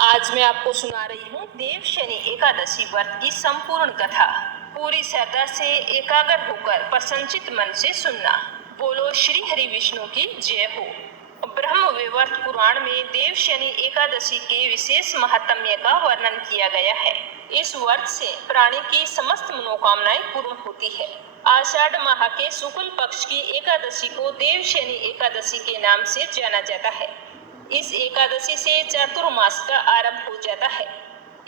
आज मैं आपको सुना रही हूँ देव शनि एकादशी व्रत की संपूर्ण कथा। पूरी श्रद्धा से एकाग्र होकर प्रसन्नचित मन से सुनना। बोलो श्री हरि विष्णु की जय हो। ब्रह्म वैवर्त पुराण में देव शनि एकादशी के विशेष महात्म्य का वर्णन किया गया है। इस व्रत से प्राणी की समस्त मनोकामनाएं पूर्ण होती है। आषाढ़ माह के शुक्ल पक्ष की एकादशी को देव शनि एकादशी के नाम से जाना जाता है। इस एकादशी से चातुर्मास का आरंभ हो जाता है।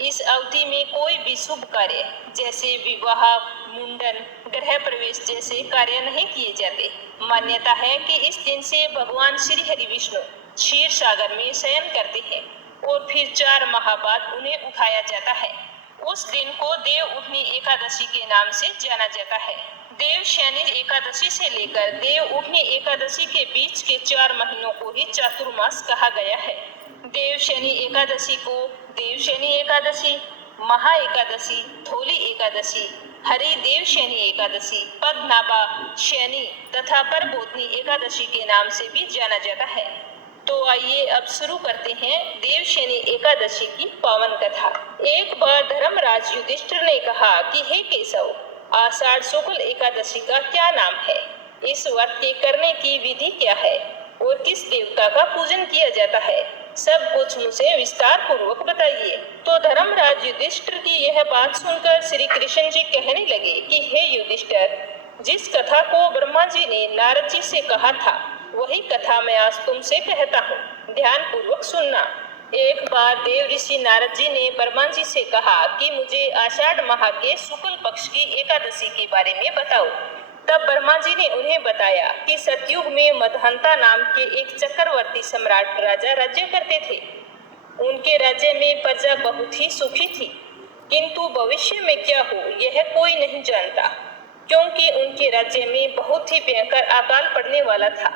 इस अवधि में कोई भी शुभ कार्य जैसे विवाह, मुंडन, गृह प्रवेश जैसे कार्य नहीं किए जाते। मान्यता है कि इस दिन से भगवान श्री हरि विष्णु क्षीर सागर में शयन करते हैं और फिर 4 माह बाद उन्हें उठाया जाता है। उस दिन को देव उठनी एकादशी के नाम से जाना जाता है। देव शनि एकादशी से लेकर देव उठनी एकादशी के बीच के 4 महीनों को ही चातुर्मास कहा गया है। देव शनि एकादशी को देव शनि एकादशी, महा एकादशी, धोली एकादशी, हरि देव शनि एकादशी, पद्मनाभा शनि तथा परबोधनी एकादशी के नाम से भी जाना जाता है। तो आइए अब शुरू करते हैं देव शनि एकादशी की पावन कथा। एक बार धर्मराज युधिष्ठिर ने कहा कि हे केशव, आषाढ़ शुक्ल एकादशी का क्या नाम है? इस व्रत के करने की विधि क्या है और किस देवता का पूजन किया जाता है? सब कुछ मुझे विस्तार पूर्वक बताइए। तो धर्मराज युधिष्ठिर की यह बात सुनकर श्री कृष्ण जी कहने लगे कि हे युधिष्ठिर, जिस कथा को ब्रह्मा जी ने नारद जी से कहा था वही कथा मैं आज तुमसे कहता हूँ, ध्यान पूर्वक सुनना। एक बार देव ऋषि नारद जी ने ब्रह्मा जी से कहा कि मुझे आषाढ़ माह के शुक्ल पक्ष की एकादशी के बारे में बताओ। तब ब्रह्मा जी ने उन्हें बताया कि सतयुग में मदहंता नाम के एक चक्रवर्ती सम्राट राजा राज्य करते थे। उनके राज्य में प्रजा बहुत ही सुखी थी, किंतु भविष्य में क्या हो यह कोई नहीं जानता, क्योंकि उनके राज्य में बहुत ही भयंकर अकाल पड़ने वाला था।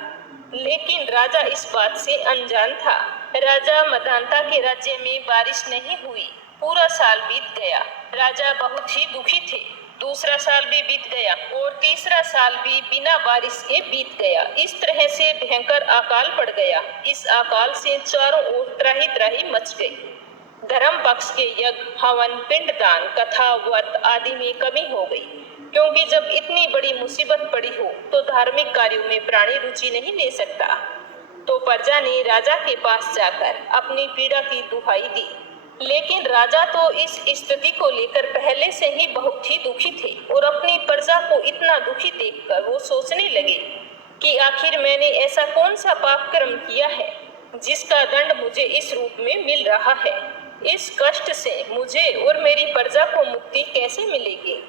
लेकिन राजा इस बात से अनजान था। राजा मदहंता के राज्य में बारिश नहीं हुई। पूरा साल बीत गया। राजा बहुत ही दुखी थे। दूसरा साल भी बीत गया और तीसरा साल भी बिना बारिश के बीत गया। इस तरह से भयंकर अकाल पड़ गया। इस अकाल से चारों ओर त्राही त्राही मच गई। धर्म पक्ष के यज्ञ, हवन, पिंडदान, कथा, व्रत आदि में कमी हो गई, क्योंकि जब इतनी बड़ी मुसीबत पड़ी हो तो धार्मिक कार्यों में प्राणी रुचि नहीं ले सकता। तो प्रजा ने राजा के पास जाकर अपनी पीड़ा की दुहाई दी। लेकिन राजा तो इस स्थिति को लेकर पहले से ही बहुत ही दुखी थे और अपनी प्रजा को इतना दुखी देखकर वो सोचने लगे कि आखिर मैंने ऐसा कौन सा पाप कर्म किया है जिसका दंड मुझे इस रूप में मिल रहा है। इस कष्ट से मुझे और मेरी प्रजा को मुक्ति कैसे मिलेगी?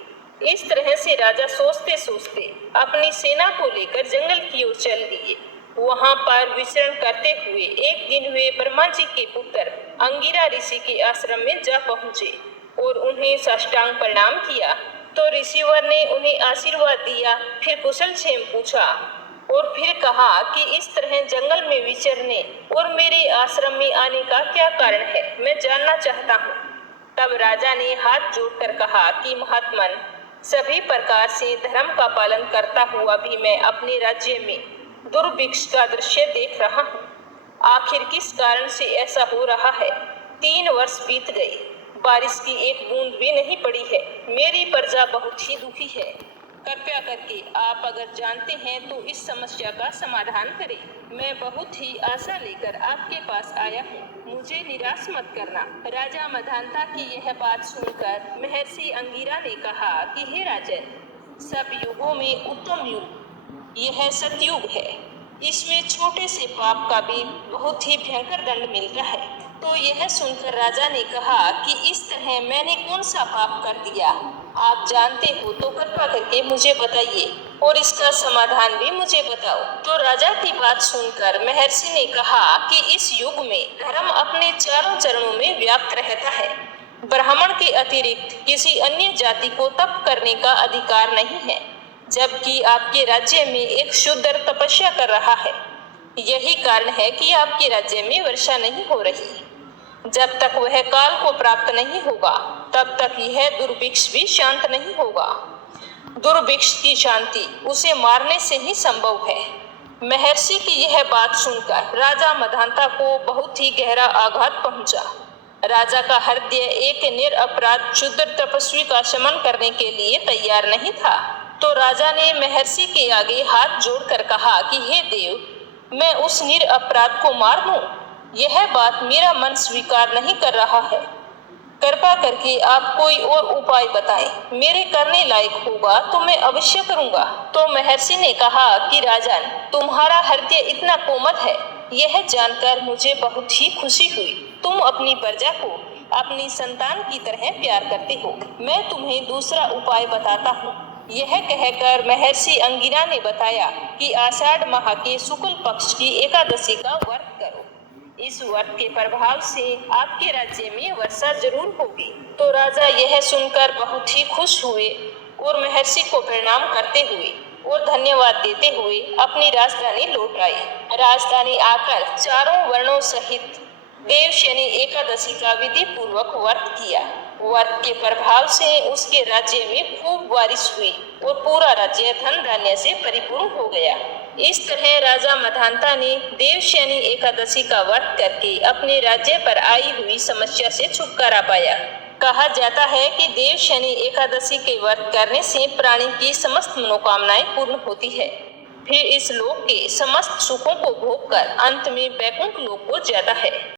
इस तरह से राजा सोचते सोचते अपनी सेना को लेकर जंगल की ओर चल दिए। वहां पर विचरण करते हुए एक दिन वे ब्रह्मा जी के पुत्र अंगिरा ऋषि के आश्रम में जा पहुंचे और उन्हें साष्टांग प्रणाम किया। तो ऋषिवर ने उन्हें आशीर्वाद दिया, फिर कुशल क्षेम पूछा और फिर कहा कि इस तरह जंगल में विचरने और मेरे आश्रम में आने का क्या कारण है, मैं जानना चाहता हूँ। तब राजा ने हाथ जोड़कर कहा कि महात्मन, सभी प्रकार से धर्म का पालन करता हुआ भी मैं अपने राज्य में दुर्भिक्ष का दृश्य देख रहा हूँ। आखिर किस कारण से ऐसा हो रहा है? 3 वर्ष बीत गए, बारिश की एक बूंद भी नहीं पड़ी है। मेरी प्रजा बहुत ही दुखी है। कृपया करके आप अगर जानते हैं तो इस समस्या का समाधान करें। मैं बहुत ही आशा लेकर आपके पास आया हूँ, मुझे निराश मत करना। राजा मदहंता की यह बात सुनकर महर्षि अंगिरा ने कहा कि हे राजन, सब युगों में उत्तम युग यह सतयुग है। इसमें छोटे से पाप का भी बहुत ही भयंकर दंड मिलता है। तो यह सुनकर राजा ने कहा कि इस तरह मैंने कौन सा पाप कर दिया? आप जानते हो तो कृपया करके मुझे बताइए और इसका समाधान भी मुझे बताओ। तो राजा की बात सुनकर महर्षि ने कहा कि इस युग में धर्म अपने चारों चरणों में व्याप्त रहता है। ब्राह्मण के अतिरिक्त किसी अन्य जाति को तप करने का अधिकार नहीं है, जबकि आपके राज्य में एक शूद्र तपस्या कर रहा है। यही कारण है कि आपके राज्य में वर्षा नहीं हो रही। जब तक वह काल को प्राप्त नहीं होगा तब तक यह दुर्भिक्ष भी शांत नहीं होगा। दुर्भिक्ष की शांति उसे मारने से ही संभव है। महर्षि की यह बात सुनकर राजा मदहंता को बहुत ही गहरा आघात पहुंचा। राजा का हृदय एक निरपराध क्षुद्र तपस्वी का शमन करने के लिए तैयार नहीं था। तो राजा ने महर्षि के आगे हाथ जोड़कर कहा कि हे देव, मैं उस निरपराध को मार दूं? यह बात मेरा मन स्वीकार नहीं कर रहा है। कृपा करके आप कोई और उपाय बताएं। मेरे करने लायक होगा तो मैं अवश्य करूंगा। तो महर्षि ने कहा कि राजन, तुम्हारा हृदय इतना कोमल है, यह जानकर मुझे बहुत ही खुशी हुई। तुम अपनी प्रजा को अपनी संतान की तरह प्यार करते हो। मैं तुम्हें दूसरा उपाय बताता हूँ। यह कहकर महर्षि अंगिरा ने बताया कि आषाढ़ माह के शुक्ल पक्ष की एकादशी का व्रत करो। इस व्रत के प्रभाव से आपके राज्य में वर्षा जरूर होगी। तो राजा यह सुनकर बहुत ही खुश हुए और महर्षि को प्रणाम करते हुए और धन्यवाद देते हुए अपनी राजधानी लौट आए। राजधानी आकर चारों वर्णों सहित देवशयनी एकादशी का विधि पूर्वक व्रत किया। व्रत के प्रभाव से उसके राज्य में खूब बारिश हुई और पूरा राज्य धन धान्य से परिपूर्ण हो गया। इस तरह राजा मधांता ने देवशयनी एकादशी का व्रत करके अपने राज्य पर आई हुई समस्या से छुटकारा पाया। कहा जाता है कि देवशयनी एकादशी के व्रत करने से प्राणी की समस्त मनोकामनाएं पूर्ण होती है। फिर इस लोक के समस्त सुखों को भोग कर अंत में वैकुंठ लोक को जाता है।